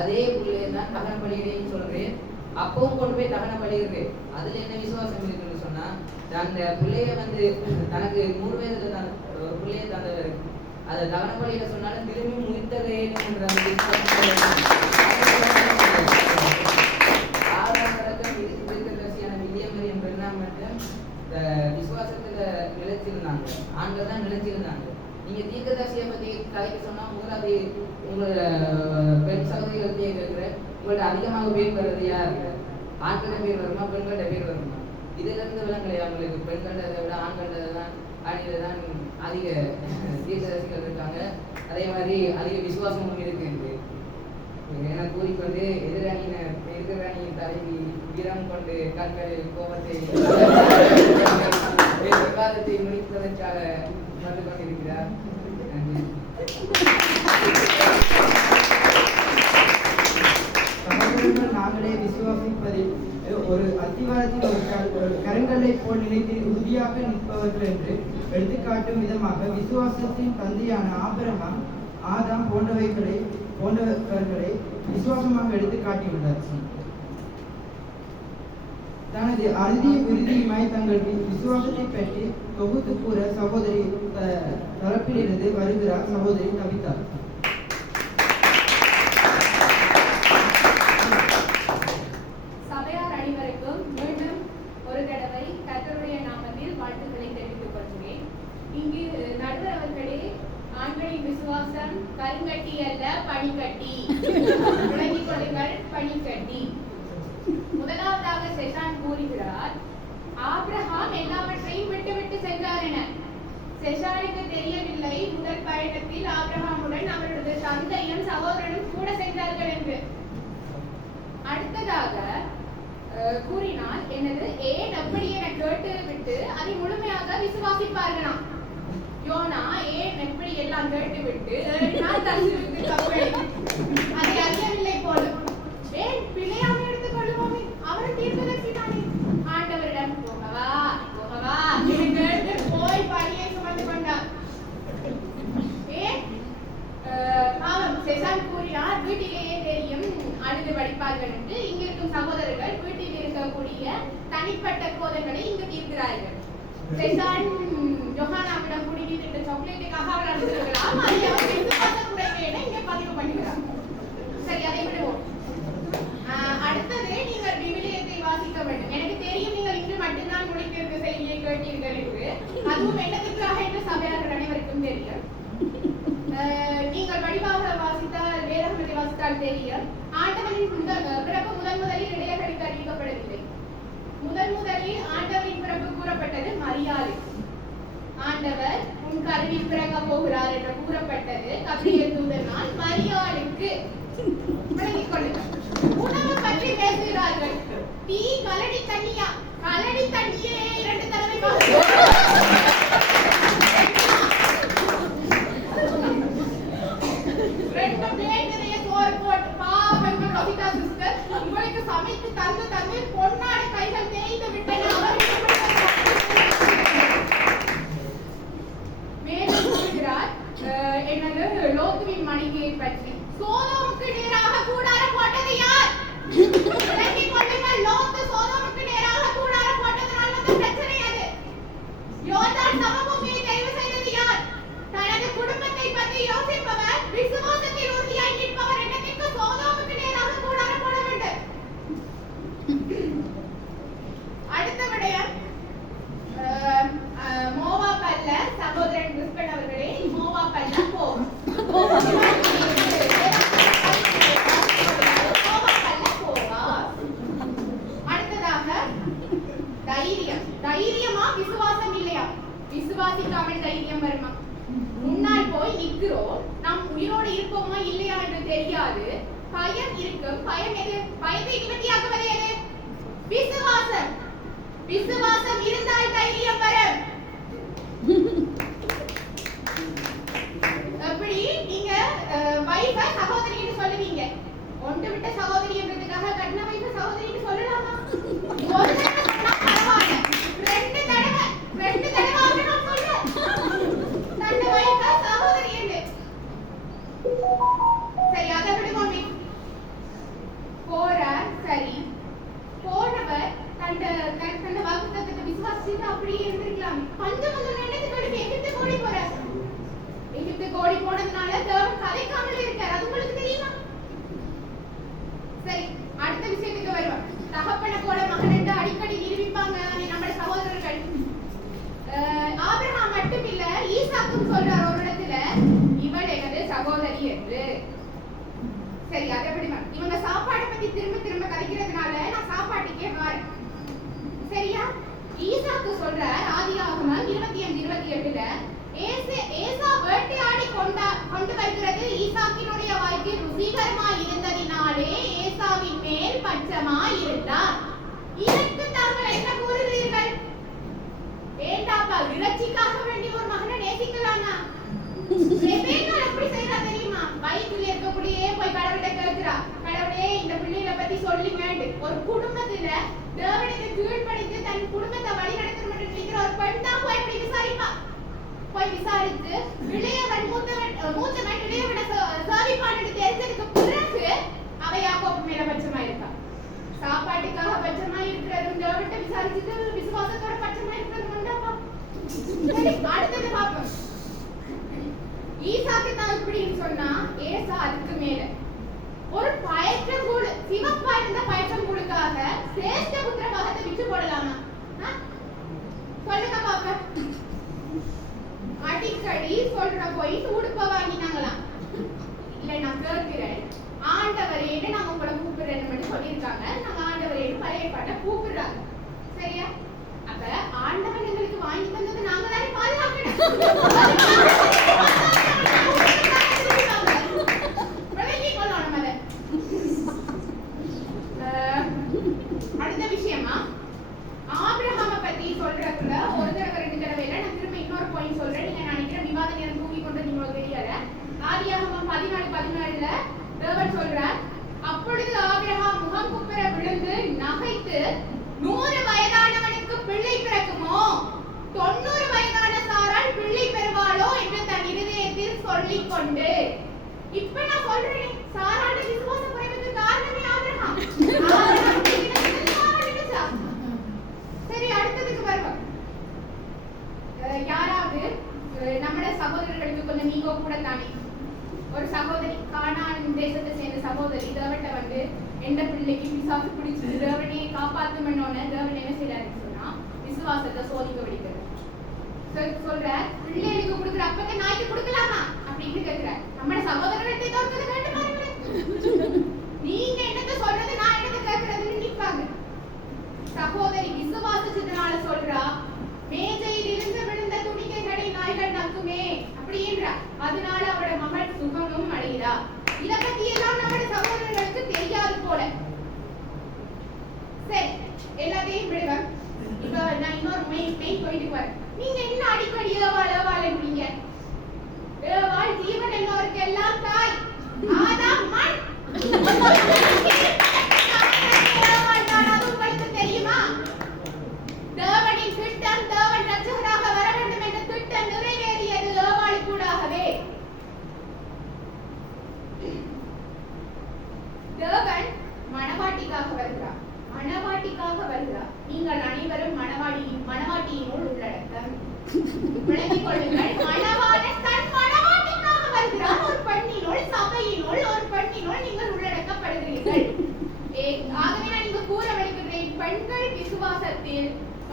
அதே பிள்ளையை தான் தகன பலியிடையும் சொல்றேன். அப்பவும் கொண்டு போய் தகன பலியிடுறேன். அதுல என்ன விசுவாசம் இருக்குன்னு சொன்னா, அந்த பிள்ளைய வந்து தனக்கு 3 வயதுல ஒரு பிள்ளைய தந்தவர் அதை தகன பலியிட சொன்னாலும் திரும்பி முயற்ற விசுவாசத்துல நிலைச்சிருந்தாங்க. ஆண்கள் தான் நிலைச்சிருந்தாங்க. நீங்க தீர்க்கதரிசியை பத்தி கதைக்கு சொன்னா முதலாவது உங்களோட பெண் சகோதரிகள் கேட்கிற உங்கள்ட்ட அதிகமாக பேர் வர்றது யாரு? ஆண்கள பேர் வருமா, பெண்கள பேர் வருமா? இதுல இருந்து விலங்கலையா உங்களுக்கு பெண்கள விட ஆண்கள தான் அதிக தீர்க்கதரிசிகள் இருக்காங்க. அதே மாதிரி அதிக விசுவாசமும் இருக்கு. என கூறிக்கொண்டு எதிரணியின் தலைவி வீரம் கொண்டு கண்களில் கோபத்தை விவாதத்தை முடிப்பதற்காக வந்து கொண்டிருக்கிறார். நன்றி. நாங்களே விசுவாசிப்பதில் ஒரு அத்திவாரத்தில் ஒரு கருங்கல்லை போல் நினைத்து உறுதியாக நிற்பவர்கள் என்று எடுத்துக்காட்டும் விதமாக விசுவாசத்தின் தந்தையான ஆபிரகாம், ஆதாம் போன்றவர்களை விசுவாசமாக எடுத்து காட்டியுள்ளார். தனது உறுதியுமாய் தங்கள் விசுவாசத்தை பற்றி தொகுத்து கூற சகோதரி தரப்பிலிருந்து வருகிறார் சகோதரி கவிதா. சபையார் அனைவருக்கும் மீண்டும் ஒரு தடவை கர்த்தருடைய நாமத்தில் வாழ்த்துக்களை தெரிவித்துக் கொள்கிறேன். இங்கு நடுவர் அவர்களே, ஆண்களின் விசுவாசம் கருங்கட்டி அல்ல பனிக்கட்டி. விளங்கிக் கொள்ளுங்கள், பனிக்கட்டி. முதலாவதாக செஷான் கூறுகிறார், ஆபிரகாம் எல்லாவற்றையும் விட்டு சென்றார் என. செஷானுக்கு தெரியவில்லை முதல் பயணத்தில் ஆபிரகாமுடன் அவரது தந்தையும் சகோதரனும் கூட சென்றார்கள் என்று. அடுத்ததாக கூறினார், என்னது ஏன் அப்படி என கேட்டு விட்டு அதை முழுமையாக விசுவாசிப்பார்களாம். யோனா ஏன் எப்படி எல்லாம் கேட்டு விட்டு அதை அறியவில்லை போல. ஏன் பிழையாக எடுத்துக் கொள்ளுவோமே, அவர் தீர்க்கதரிசிதானே. ஆண்டவரிடம் போகவா கேட்டு போய் பணியை சுமந்து கொண்டார். ஏன் பாவம் செசான் கூறினார், வீட்டிலேயே தெரியும் அழுது படிப்பார்கள் என்று. இங்க இருக்கும் சகோதரர்கள் வீட்டில் இருக்கக்கூடிய தனிப்பட்ட கோதங்களை இங்கு தீர்க்கிறார்கள். செசான் ஜொஹானாவிடம் குடிக்கிட்டு சாக்லேட்டுக்காக அவர் அழுதுகிறார். இங்கே பதிவு பண்ணுகிறார். சரி, அதை விடுவோம். அடுத்தது, நீங்கள் விவிலியத்தை வாசிக்க வேண்டும். எனக்கு தெரியும் நீங்கள் இன்று மட்டும்தான் முடித்திருக்க செய்தியை கேட்டீர்கள் என்று. அதுவும் என்னத்துக்காக என்று சபையாளர்கள் அனைவருக்கும் தெரியும். நீங்கள் வடிவாக வாசித்தால், வேதாகமத்தை வாசித்தால் தெரியும். ஆண்டவரின் பிறப்பு முதலில் இடையர்களுக்கு அறிவிக்கப்படவில்லை. முதலில் ஆண்டவரின் பிறப்பு கூறப்பட்டது மரியாதை. ஆண்டவர் உன் கருவில் பிறக்க போகிறார் என்று கூறப்பட்டது கபிரியேல் தூதனால் மரியாளுக்கு. உணவு பற்றி பேசுகிறார்கள். டீ கலடி தண்ணியா? கலடி தண்ணியே 2 தடவை உங்களுக்கு சமைத்து தந்து பொன்னாட கைகள் தேய்ந்து விட்டன. மேலும் கூறுகிறார், என்னது லோத்துவின் மனைவியை பற்றி. சோதோமுக்கு நேராக கூடாரம் போட்டது யார்? விளங்கிக் கொள்ளுங்கள், லோத்து சோதோமுக்கு நேராக கூடாரம் போட்டதனால வந்த பிரச்சனை அது. யோர்தான் சமபூமியை தெரிவு செய்தது யார்? தனது குடும்பத்தை பற்றி யோசிப்பவர், விசுவாசத்தில் உறுதியாய் நிற்பவர் என்னத்திற்கு சோதோமுக்கு நேராக கூடாரம் போட வேண்டும். அடுத்த விடயம், மோவாப் அல்ல. சகோதரன் கிறிஸ்பன் அவர்களே, மோவாப் அல்ல, அடுத்ததாக தைரியமா விசுவாசம் இல்லையா? விசுவாசிக்காமல் தைரியம் வருமா? முன்னால் போய் நிற்கிறோம், நாம் உயிரோடு இருப்போமா இல்லையா என்று தெரியாது. பயம் இருக்கும். பயம் எது? பயத்தை நிவர்த்தியாக்குவது எது? விசுவாசம். விசுவாசம் இருந்தால் தைரியம் வரும். எப்படி நீங்க வைஃப சகோதரின்னு சொல்லுவீங்க? ஒன்று விட்ட சகோதரி என்றதுக்காக கண்ண வைஃப சகோதரின்னு சொல்லலாமா? ஒரு தடவை சொன்னா பரவாயில்ல, 2 தடவை ஆகணும் சொல்ல தன்ன வைஃப சகோதரி என்று. சரி, அதை விடுவோமே. போறார், சரி. போனவர் தன்னை வாக்குத்தத்தத்தை விசுவாசித்து அப்படியே இருந்திருக்கலாம். பஞ்சம் வந்து நினைத்து எகிப்து ஓடி போறார். எகிப்து ஓடி போனதுனால தேவன் கதைக்காமல் இருக்கார். அது உங்களுக்கு தெரியுமா? சரி, அடுத்த விஷயத்துக்கு வருவோம். தகப்பனை போல மகன் என்று அடிக்கடி நிரூபிப்பாங்க நம்ம சகோதரர்கள். ஆபிரகாம் மட்டும் இல்ல, ஈசாக்கும் சொல்றார் ஒரு இடத்துல, இவள் எனது சகோதரி என்று. சரி, அதை விடுங்க. இவங்க சாப்பாடை பத்தி திரும்ப கதைக்கிறதுனால நான் சாப்பாட்டுக்கே வரேன். சரியா? ஈசாக்கு சொல்றார் ஆதியாகமம் 25:28, ஏசா வேட்டையாடி கொண்டு வருகிறது ஈசாக்கினுடைய வாய்க்கு ருசிகரமாய் இருந்ததினாலே ஏசாவின் மேல் பட்சமாய் இருந்தார். இதற்கு தாங்கள் என்ன கூறுகிறீர்கள்? ஏண்டாப்பா, இறைச்சிக்காக வேண்டி ஒரு மகனை நேசிக்கலாமா? ரெபேக்கா எப்படி செய்யறா தெரியுமா? வயிற்றுல இருக்கக்கூடியே போய் கடவுளை கேட்கிறா, கடவுளே இந்த பிள்ளைகளை பத்தி சொல்லுங்க. ஒரு குடும்பத்துல தேவனுக்கு கீழ்ப்படிந்து தன் குடும்பத்தை வழி நடத்தணும் என்று நினைக்கிற ஒரு பெண் தான் போய் இப்படி விசாரிப்பா. போய் விசாரித்து இளையவன் மூத்தவன் இளையவனை சாவிப்பான் என்று தெரிஞ்சதுக்கு பிறகு அவ யாக்கோபு மேல பட்சமா இருக்கா. சாப்பாட்டுக்காக பட்சமா இருக்கிறது தேவன்கிட்ட விசாரிச்சுட்டு விசுவாசத்தோட பட்சமா இருக்கிறது உண்டாப்பா. சரி, அடுத்தது பாப்போம். ஈசாக்கு தான் இப்படின்னு சொன்னா ஏசா அதுக்கு மேல ஒரு பயற்றங்கூடு, சிவப்பா இருந்த பயற்றங்கூடுக்காக சிரேஷ்ட புத்திர பாகத்தை விட்டு போடலாமா? சொல்லுங்க பாப்ப. அடிக்கடி சொல்ற போய் உடுப்ப வாங்கினாங்களாம். இல்ல, நான் கேட்கிறேன், ஆண்டவரேன்னு நாங்க உங்களை கூப்பிடுறேன்னு சொல்லியிருக்காங்க. நாங்க ஆண்டவரேன்னு பழைய பாட்டை கூப்பிடுறாங்க, சரியா? அப்ப ஆண்டவன் எங்களுக்கு வாங்கி தந்தது நாங்க தானே பாதுகாக்கணும். அடுத்த விஷயமா ஆபிரகாம பத்தி சொல்றதுல ஒரு தடவை ரெண்டு தடவை இல்ல, நான் திரும்ப இன்னொரு பாயிண்ட் சொல்றேன். நீங்க நினைக்கிறேன் விவாத நேரம் தூக்கி கொண்டு உங்களுக்கு தெரியல. ஆதியாகமம் 14:14 தேவன் சொல்றார், அப்பொழுது ஆபிரகாம் முகம் குப்புற விழுந்து நகைத்து 100 வயதானவனுக்கு பிள்ளை பிறக்குமோ 90 வயதான சாராள் பிள்ளை பெறுவாளோ என்று தன் இருதயத்தில் சொல்லிக் கொண்டு. இப்ப நான் சொல்றேன், சாராளோட விசுவாச குறைவுக்கு காரணமே ஆபிரகாம். சரி, அடுத்ததுக்கு வருவோம். யாராவது நம்முடைய சகோதரர்களுக்கு கொஞ்சம் நீங்க கூட தானே ஒரு சகோதரி, கானான் தேசத்தை சேர்ந்த சகோதரி தேவன்ட்ட வந்து எந்த பிள்ளைக்கு பிசாசு பிடிச்சு தேவனையை காப்பாத்துமன்னோன்னு தேவன் என்ன செய்யறாருன்னு சொன்னா விசுவாசத்தை சோதிக்க விடுக்கிறார். சொல்ற பிள்ளைகளுக்கு கொடுக்குற அப்பத்தை நாய்க்கு கொடுக்கலாமா அப்படின்னு கேட்கிறார். நம்முடைய சகோதரர்களை தோற்கிறது கேட்டு பாருங்களேன். நீங்க என்னத்த சொல்றது, நான் என்னத்த கேட்கறதுன்னு நிற்பாங்க. சகோதரி விசுவாசத்தினால சொல்றா, மேஜையில் இருந்து விழுந்த துணிக்கைகளை நாய்கள் நக்குமே அப்படின்றா. அதனால அவட மகள் சுகமும் அடைகிறா. இத பத்தி எல்லாம் நம்முடைய சகோதரர்களுக்கு தெரியாது போல. சரி, எல்லாத்தையும் விடுவேன். இப்ப நான் இன்னொரு மெயின் போயிட்டு வரேன். நீங்க என்ன அடிக்கடி ஏவாளுங்க? ஏவாள் ஜீவன் என்பவருக்கு எல்லாம் தாய், ஆதாம் மண். தெரியுமா? தேவனின் திட்டம், தேவன் ரட்சகராக வர வேண்டும் என்ற திட்டம் நிறைவேறியது ஏவாள் கூடாகவே. தேவன் மணவாட்டிக்காக வருகிறார், மணவாட்டிக்காக வருகிறார். நீங்கள் அனைவரும் மணவாட்டியினுள் உள்ளடக்கம் விளங்கிக் கொள்ளுங்கள். மணவாளன் தன் மணவாட்டிக்காக வருகிறார். ஒரு பெண்ணினுள், சபையினுள் ஒரு பெண்ணினுள் நீங்கள் உள்ளடக்கப்படுகிறீர்கள். ஆகவே நான் இங்கு கூற வருகிறேன், பெண்கள் விசுவாசத்தில்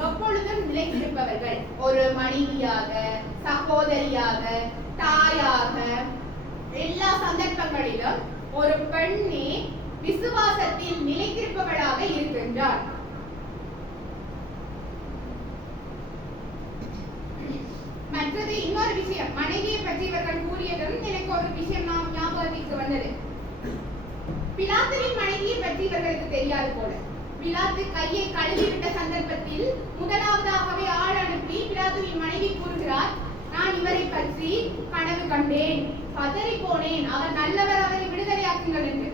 எப்பொழுதும் நிலைத்திருப்பவர்கள். ஒரு மனைவியாக, சகோதரியாக, தாயாக, எல்லா சந்தர்ப்பங்களிலும் ஒரு பெண்ணே விசுவாசத்தில் நிலைத்திருப்பவளாக இருக்கின்றார். மற்றது இன்னொரு விஷயம், மனைவியை பற்றி இவர்கள் கூறியதும் எனக்கு ஒரு விஷயம் ஞாபகத்திற்கு வந்தது. பிலாத்துவின் மனைவியை பற்றி இவர்களுக்கு தெரியாது போல. பிலாத்து கையை கழுவிவிட்ட சந்தர்ப்பத்தில் முதலாவதாகவே ஆள் அனுப்பி பிலாத்துவின் மனைவி கூறுகிறார், நான் இவரை பற்றி கனவு கண்டேன், பதறி போனேன், அவர் நல்லவர், அவரை விடுதலையாக்குங்கள் என்று.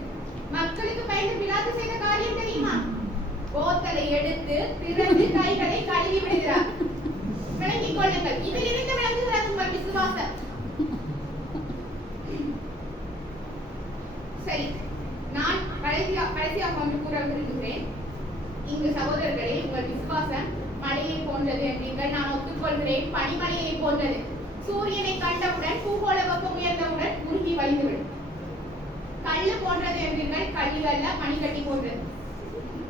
மக்களுக்கு பயந்து பிலாத்து செய்த காரியம் தெரியுமா? போத்தலை எடுத்து பிறகு கைகளை கழுவி விடுகிறார். விளங்கிக் கொள்ளுங்கள், இதிலிருந்து விளங்குகிறது உங்கள் விசுவாசம். சரி, நான் கடைசியாக ஒன்று கூற விரும்புகிறேன். இங்கு சகோதரர்களே, உங்கள் விசுவாசம் மலையை போன்றது என்றீர்கள். நான் ஒத்துக்கொள்கிறேன், பனிமலையை போன்றது. சூரியனை கண்டவுடன் பூகோள வெப்பம் உயர்ந்தவுடன் உருகி வழிந்துவிடும். கல்லு போன்றது என்றீர்கள், கல்லுகள்ல பனிக்கட்டி போன்றது.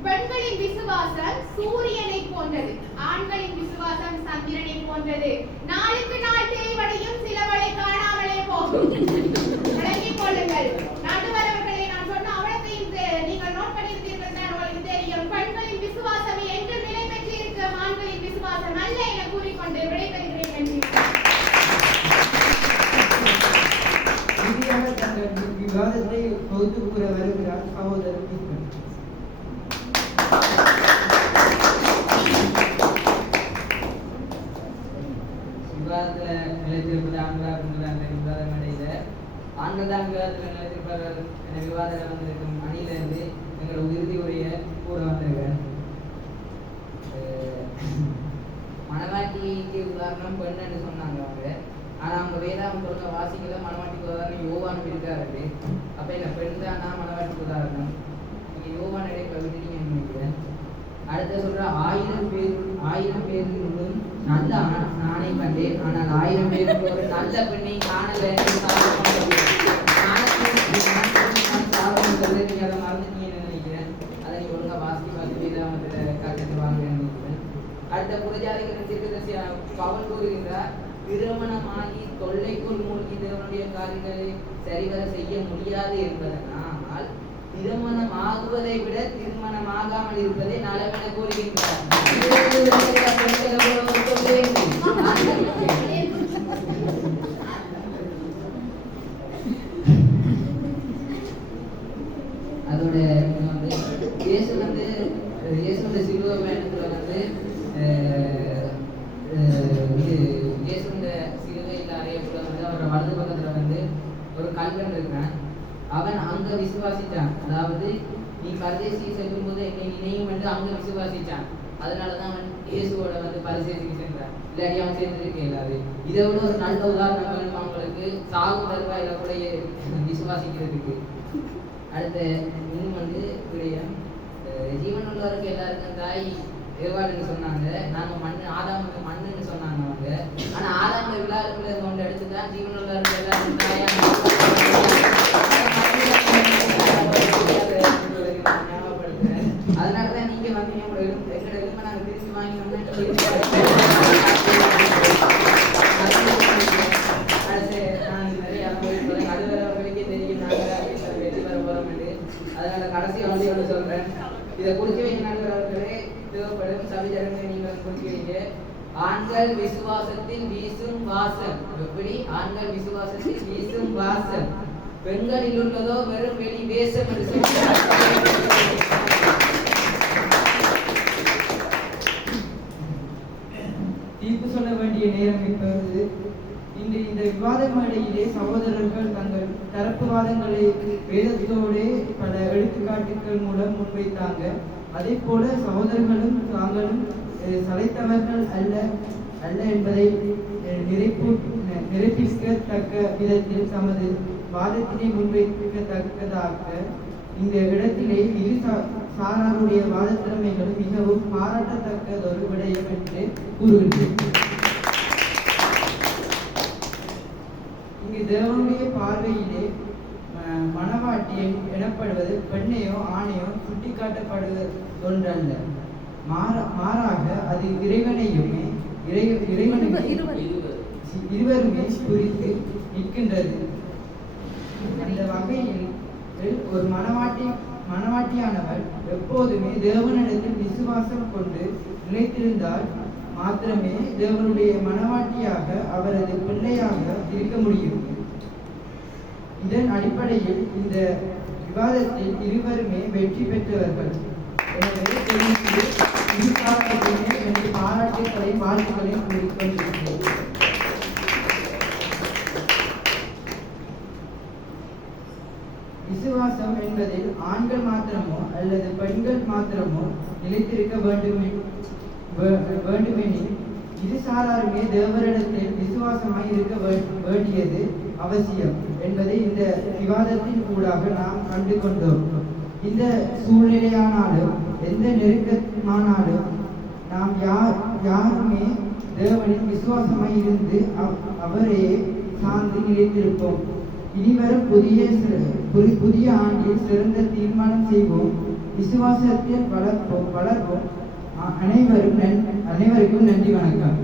பெண்களின் விசுவாசம் சூரியனை போன்றது, ஆண்களின் விசுவாசம் சந்திரனை போன்றது. நாளுக்கு நாள் தேய்வடையும், சிலவளை காணாமலே போகும். விளங்கிக் கொள்ளுங்கள். நடுவரவர்களை நான் சொன்ன அவலத்தையும் நீங்கள் நோட் பண்ணியிருப்பீர்கள் தான் உங்களுக்கு தெரியும். பெண்களின் விசுவாசம் என்று நிலை பெற்றிருக்கும், ஆண்களின் விசுவாசம் அல்ல என கூறிக்கொண்டு விடைபெறுகிறேன். தங்கள் விவாதத்தை தொகுத்து கூற வருகிறார் சகோதரர் கிருஷ்ணன். விவாதத்தில் நிலைத்திருப்பது ஆண்களாக அந்த விவாதம் அடைந்த ஆண்கள் தான் விவாதத்தில் நிலைத்திருப்பார்கள் என விவாதத்தில் வந்திருக்கும் அணியிலிருந்து எங்களோட இறுதி உரைய கூற வந்திருக்கிறேன். மணவாட்டிக்கு உதாரணம் பெண்ணுன்னு சொன்னாங்க அவங்க. ஆனால் அவங்க வேதாம் சொல்ற வாசிக்கல மணவாட்டிக்கு உதாரணம் யோவான் இருக்காரு. அப்போ என்ன பெண் தான் மணவாட்டிக்கு உதாரணம். நீங்கள் யோவான் இடையில விட்டுட்டீங்கன்னு நினைக்கிறேன். அடுத்த சொல்ற 1000 பேர்களும் நல்ல ஆணை கண்டேன், ஆனால் 1000 பேருக்கு ஒரு நல்ல பெண்ணை காணலை. நீங்க அதை மறந்துட்டீங்கன்னு நினைக்கிறேன். அதை நீங்க ஒழுங்கா வாசி வேதாமத்தில் காட்டுட்டு வாங்கன்னு நினைக்கிறேன். அடுத்த புரஜாதிகளின் தீர்க்கதரிசி பவுல் கூறுகின்றார், திருமணமாகி தொல்லைக்குள் மூழ்கி தேவனுடைய காரியங்களை சரிவர செய்ய முடியாது என்பதனால் திருமணம் ஆகுவதை விட திருமணம் ஆகாமல் இருப்பதை நலமென கூறுகின்றார். அதோட இயேசுடைய சிலுவை பயணத்துல இயேசுடைய சிலுவையில் அறையப்பட அவரோட வலது பக்கத்துல ஒரு கல்வன் இருக்கிறான். அவன் அங்க விசுவாசிச்சான். அதாவது நீ பரதேசி செல்லும் போது என்னை நினையும் என்று அங்க விசுவாசிச்சான். அதனாலதான் அவன் இயேசுவோட பரிசேசிக்கு சென்றான். இல்லாட்டி அவன் சேர்ந்துருக்க இல்லாது. இதை விட ஒரு நல்ல உதாரணம் வேணும் அவங்களுக்கு சாகும் தருவாயில கூட விசுவாசிக்கிறதுக்கு. அடுத்த இன்னும் விடயம் ஜீவன் உள்ளவருக்கு எல்லாருக்கும் தாய் ஏவாளுன்னு சொன்னாங்க. நாங்க ஆதாமுக்கு மண்ணுன்னு சொன்னாங்க அவங்க. ஆனா ஆதாம விழாக்குள்ள கொண்டு எடுத்துதான் ஜீவன் உள்ளவருக்கு எல்லாருக்கும் தாயா ஞாபகப்படுத்துறேன். அதனாலதான் நீங்க வந்து எங்களோட எலும்பை நாங்க திருப்பி வாங்கினோம்னா அடுத்து நான் நிறைய அனுபவிப்பேன். அடுவரவர்களுக்கே தெரியும் நாங்க வெற்றி பெற போறோம். அதனால கடைசி வந்து சொல்றேன், இதை குறிச்சு வைக்க நடுவரவர்களே தேவைப்படும் சவிஜரங்களை நீங்கள் குறிக்கிறீங்க. ஆண்கள் விசுவாசத்தில் வீசும் வாசம். எப்படி? ஆண்கள் விசுவாசத்தில் வீசும் வாசம். பெண்களில் உள்ளதோ வெறும் வெளி வேஷம் என்று சொல்கிறார். தீர்ப்பு சொல்ல வேண்டிய நேரம் இப்பொழுது. இன்று இந்த விவாத மேடையிலே சகோதரர்கள் தங்கள் தரப்பு வாதங்களை வேதத்தோடு பல எடுத்துக்காட்டுகள் மூலம் முன்வைத்தாங்க. அதே போல சகோதரர்களும் தாங்களும் சளைத்தவர்கள் அல்ல என்பதை நிரூபிக்கத்தக்க விதத்தில் தமது வாதத்தினை முன்வைக்கத்தக்கதாக இந்த இடத்திலே இரு சாராருடைய வாத திறமைகள் மிகவும் பாராட்டத்தக்கதொரு விடயம் என்று கூறுகின்றேன். இங்கு தேவனுடைய பார்வையிலே மணவாட்டி எனப்படுவது பெண்ணையோ ஆணையோ சுட்டிக்காட்டப்படுவதொன்றல்ல. மாறாக அது இறைவனுமே இருவருமே குறித்து நிற்கின்றது. அந்த வகையில் ஒரு மணவாட்டியானவர் எப்போதுமே தேவனிடத்தில் விசுவாசம் கொண்டு நிலைத்திருந்தால் மாத்திரமே தேவனுடைய மணவாட்டியாக அவரது பிள்ளையாக இருக்க முடியும். இதன் அடிப்படையில் இந்த விவாதத்தில் இருவருமே வெற்றி பெற்றவர்கள். எனவே என்று பாராட்டுகளை வாழ்த்துக்களை கூறிக்கொண்டிருக்கிறேன். விசுவாசம் என்பதில் ஆண்கள் மாத்திரமோ அல்லது பெண்கள் மாத்திரமோ நிலைத்திருக்க வேண்டுமெனில் இரு சாராருமே தேவரிடத்தில் விசுவாசமாய் இருக்க வேண்டியது அவசியம் என்பதை இந்த விவாதத்தின் கூடாக நாம் கண்டு கொண்டோம். இந்த சூழ்நிலையானாலும் எந்த நெருக்கமானாலும் நாம் யாருமே தேவனின் விசுவாசமாய் இருந்து அவரே சார்ந்து நிலைத்திருப்போம். இனிவரும் புதிய ஆண்டில் சிறந்த தீர்மானம் செய்வோம். விசுவாசத்தில் வளர்ப்போம். அனைவருக்கும் நன்றி. வணக்கம்.